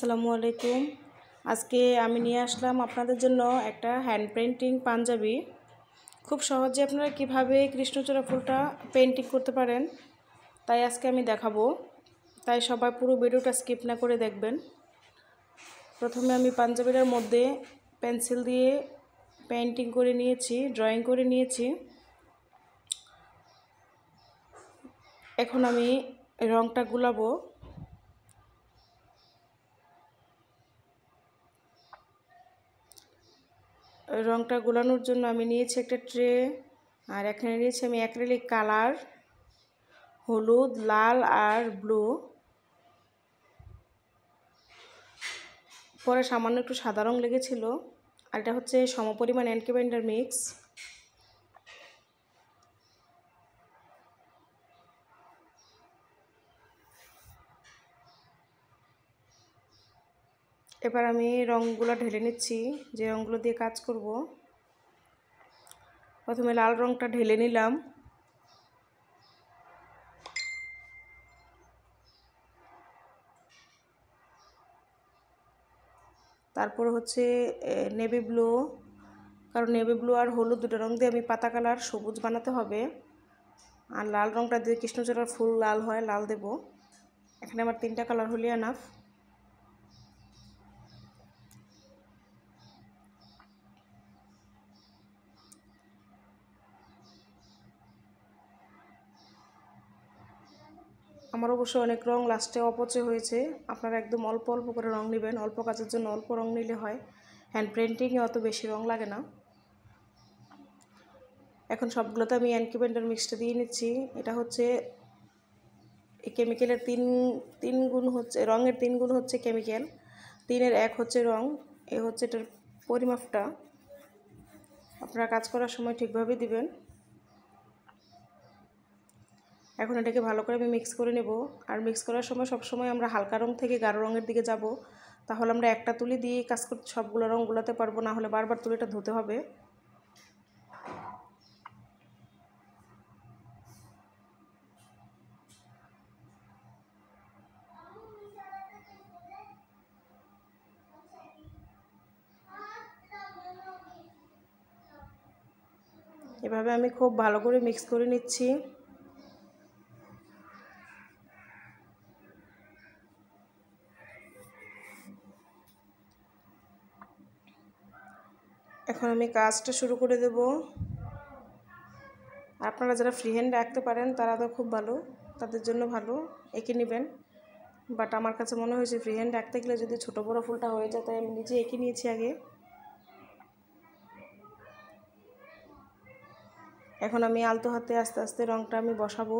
আসসালামু আলাইকুম। আজকে আমি নিয়ে আসলাম আপনাদের জন্য একটা হ্যান্ড পেইন্টিং পাঞ্জাবি। খুব সহজে আপনারা কিভাবে কৃষ্ণচূড়া ফুলটা পেইন্টিং করতে পারেন তাই আজকে আমি দেখাবো। তাই সবাই পুরো ভিডিওটা স্কিপ না করে দেখবেন। প্রথমে আমি পাঞ্জাবিটার মধ্যে পেন্সিল দিয়ে পেইন্টিং করে নিয়েছি, ড্রয়িং করে নিয়েছি। এখন আমি রংটা গুলাবো। রংটা গুলানোর জন্য আমি নিয়েছি একটা ট্রে, আর এখানে নিয়েছি আমি অ্যাক্রিলিক কালার, হলুদ, লাল আর ব্লু। পরে সামান্য একটু সাদা রং লেগেছিল, আর এটা হচ্ছে সমপরিমাণ অ্যান্টিবাইন্ডার মিক্স। এবার আমি রঙগুলো ঢেলে নিচ্ছি, যে রঙগুলো দিয়ে কাজ করব। প্রথমে লাল রঙটা ঢেলে নিলাম, তারপর হচ্ছে নেভি ব্লু, কারণ নেভি ব্লু আর হলুদ দুটো রঙ দিয়ে আমি পাতা কালার সবুজ বানাতে হবে। আর লাল রঙটা দিয়ে কৃষ্ণচূড়ার ফুল লাল হয়, লাল দেব। এখানে আমার 3টা কালার হলে এনাফ। আমার অবশ্য অনেক রং লাস্টে অপচয় হয়েছে। আপনারা একদম অল্প অল্প করে রং নেবেন, অল্প কাজের জন্য অল্প রং নিলে হয়। হ্যান্ড পেইন্টিংয়ে অত বেশি রং লাগে না। এখন সবগুলোতে আমি অ্যান্টিবাইন্ডার মিক্সটা দিয়ে নিচ্ছি। এটা হচ্ছে কেমিক্যালের তিন গুণ হচ্ছে, রঙের 3 গুণ হচ্ছে কেমিক্যাল, 3-এর 1 হচ্ছে রং। এ হচ্ছে এটার পরিমাপটা। আপনারা কাজ করার সময় ঠিকভাবে দিবেন। এখন এটাকে ভালো করে আমি মিক্স করে নেব। আর মিক্স করার সময় সবসময় আমরা হালকা রং থেকে গাঢ় রঙের দিকে যাব, তাহলে আমরা একটা তুলি দিয়ে কাজ করতে সবগুলো রং গুলাতে পারবো, না হলে বারবার তুলিটা ধুতে হবে। এভাবে আমি খুব ভালো করে মিক্স করে নিচ্ছি। এখন আমি কাজটা শুরু করে দেব। আপনারা যারা ফ্রি হ্যান্ডে আঁকতে পারেন তারা তো খুব ভালো, তাদের জন্য ভালো, এঁকে নেবেন। বাট আমার কাছে মনে হয়েছে ফ্রি হ্যান্ডে আঁকতে গেলে যদি ছোটো বড়ো ফুলটা হয়ে যায়, তাই আমি নিজে এঁকে নিয়েছি আগে। এখন আমি আলতো হাতে আস্তে আস্তে রংটা আমি বসাবো।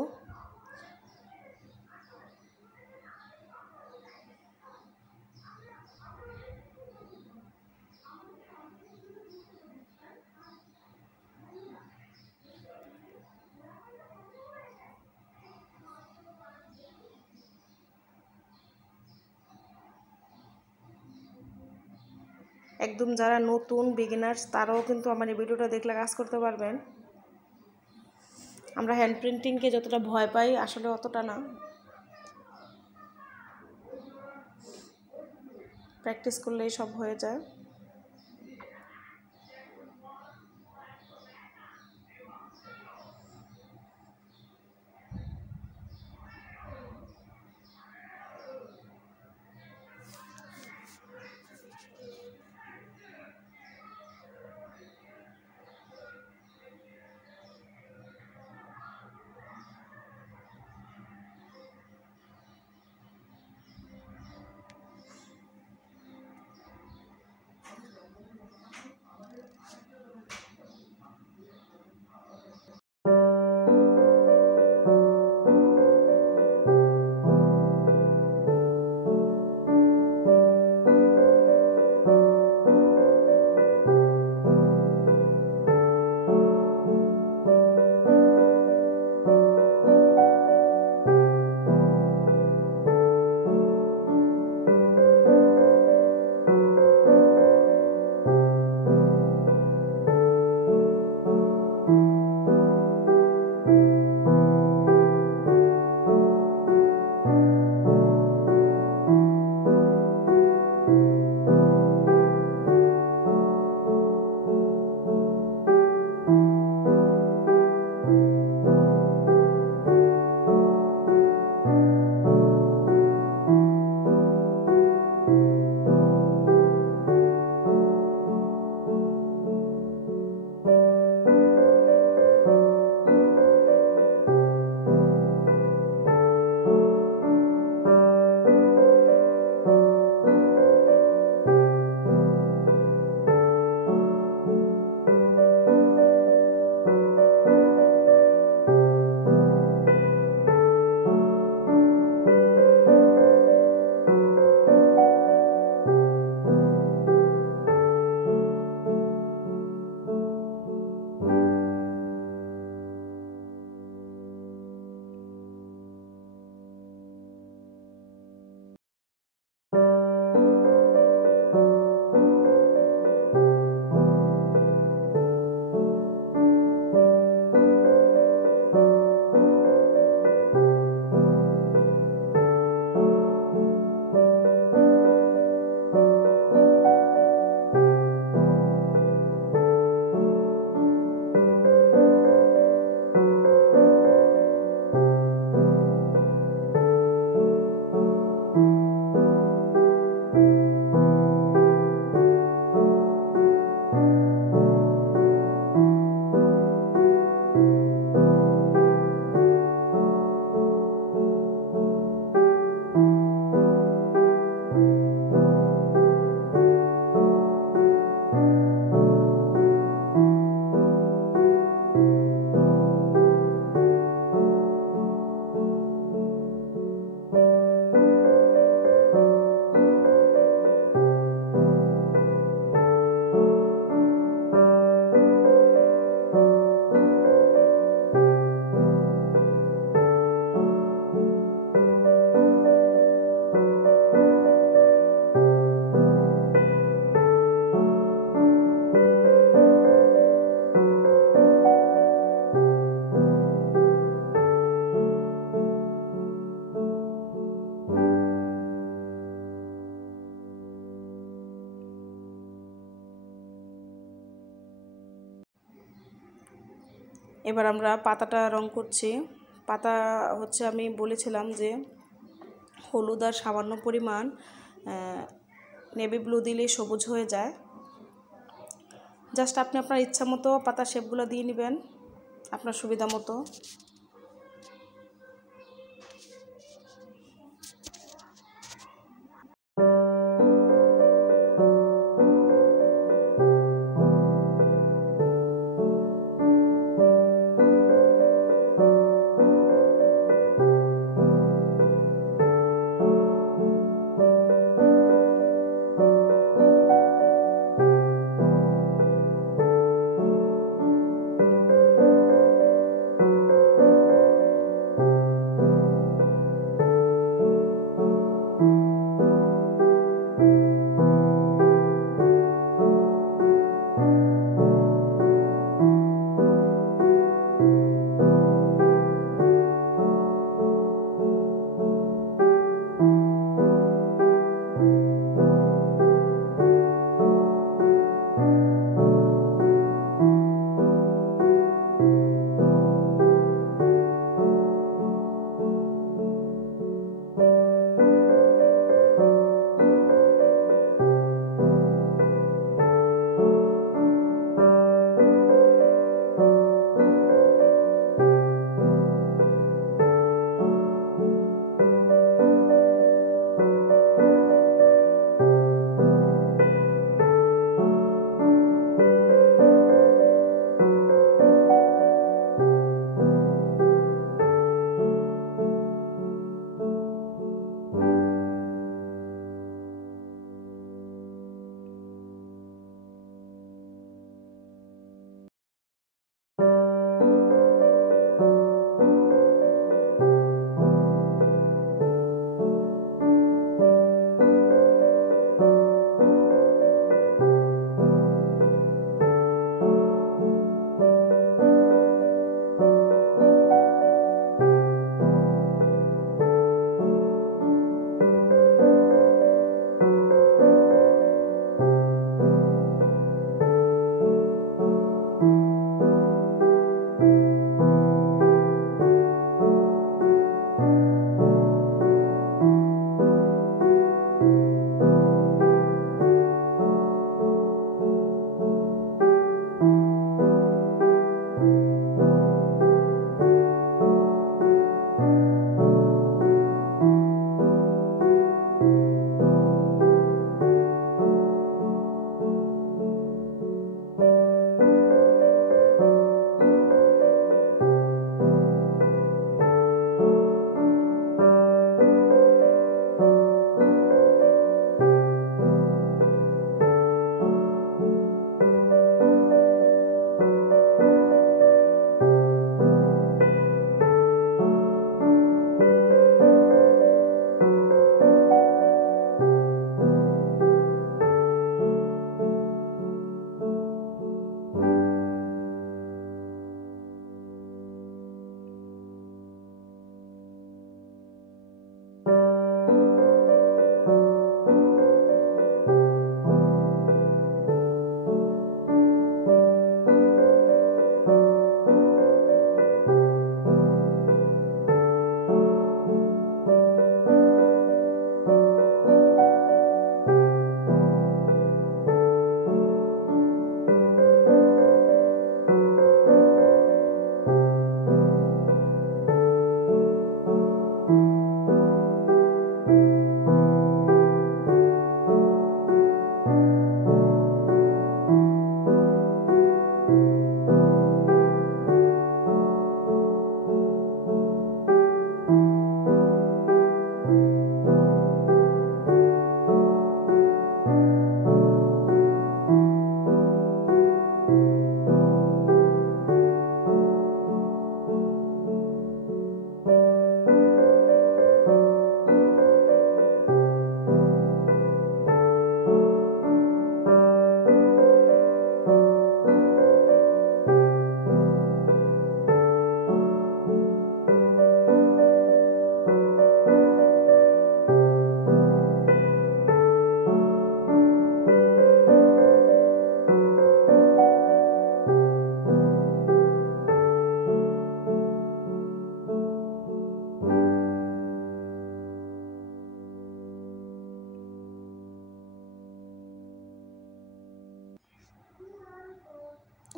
একদম যারা নতুন বিগিনার্স তারাও কিন্তু আমার এই ভিডিওটা দেখলে কাজ করতে পারবেন। আমরা হ্যান্ড প্রিন্টিংকে যতটা ভয় পাই, আসলে অতটা না। প্র্যাকটিস করলেই সব হয়ে যায়। এবার আমরা পাতাটা রং করছি। পাতা হচ্ছে আমি বলেছিলাম যে হলুদ আর সামান্য পরিমাণ নেভি ব্লু দিলে সবুজ হয়ে যায়। জাস্ট আপনি আপনার ইচ্ছা মতো পাতা শেপগুলো দিয়ে নেবেন, আপনার সুবিধা মতো।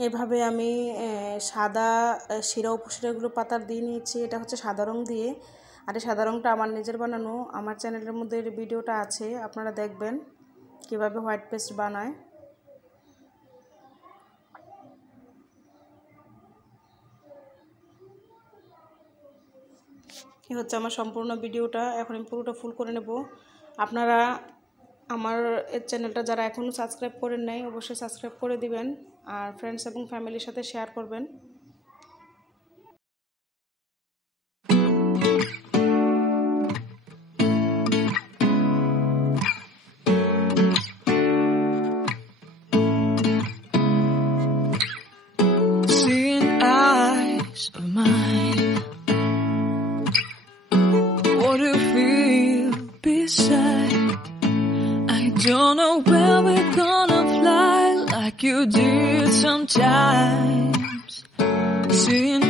এভাবে আমি সাদা শিরা উপশিরাগুলো পাতার দিয়ে নিয়েছি। এটা হচ্ছে সাদা রং দিয়ে, আর এই সাদা রংটা আমার নিজের বানানো। আমার চ্যানেলের মধ্যে ভিডিওটা আছে, আপনারা দেখবেন কিভাবে হোয়াইট পেস্ট বানায়। এই হচ্ছে আমার সম্পূর্ণ ভিডিওটা। এখন আমি পুরোটা ফুল করে নেব। আপনারা আমার চ্যানেলটা যারা এখনও সাবস্ক্রাইব করেন নাই অবশ্যই সাবস্ক্রাইব করে দিবেন, আর ফ্রেন্ডস এবং ফ্যামিলির সাথে শেয়ার করবেন। Seeing eyes of mine, what do you feel beside? I don't know where we're gonna fly like you did sometimes. Seeing